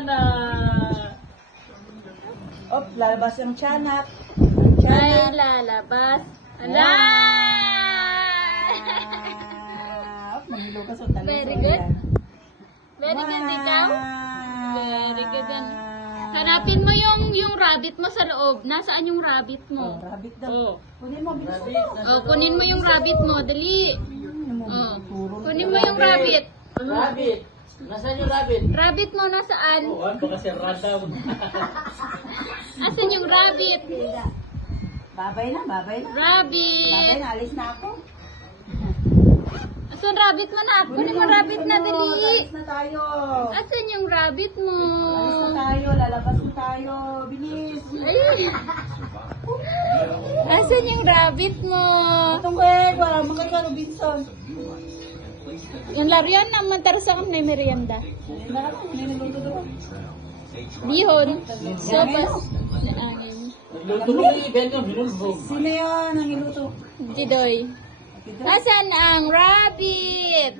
tiyanak. Op, lalabas yung tiyanak. Ay, lalabas. Ala! Op, mahilo ka sa talo. Very good. Very good, ikaw. Very good yan. Hanapin mo yung rabbit mo sa loob. Nasaan yung rabbit Oh, mo? rabbit daw. Oh. Kunin mo, bilis Rabbit. mo. Oh, kunin mo yung rabbit mo. Dali. Oh. Kunin mo yung rabbit. Rabbit. Nasaan yung rabbit? Rabbit mo nasaan? Oh, baka si random. Asan yung rabbit? Babay na, babay na. Rabbit. Babay na, alis na ako. Asan rabbit mo na? Kunin mo rabbit na, dali. Alis na tayo. Asan yung rabbit mo? Alis na tayo, lalabas na tayo. Bilis. Ay. Asan yung rabbit mo? Itong kwek, wala magkaka Robinson. Yung larian naman tarsa kang may merienda. Hindi na niluluto doon. Bihon. Sopas. Naangin. Luto mo yung ibento, binulbog. Sino yan ang iluto? Jidoy. Nasaan ang rabbit?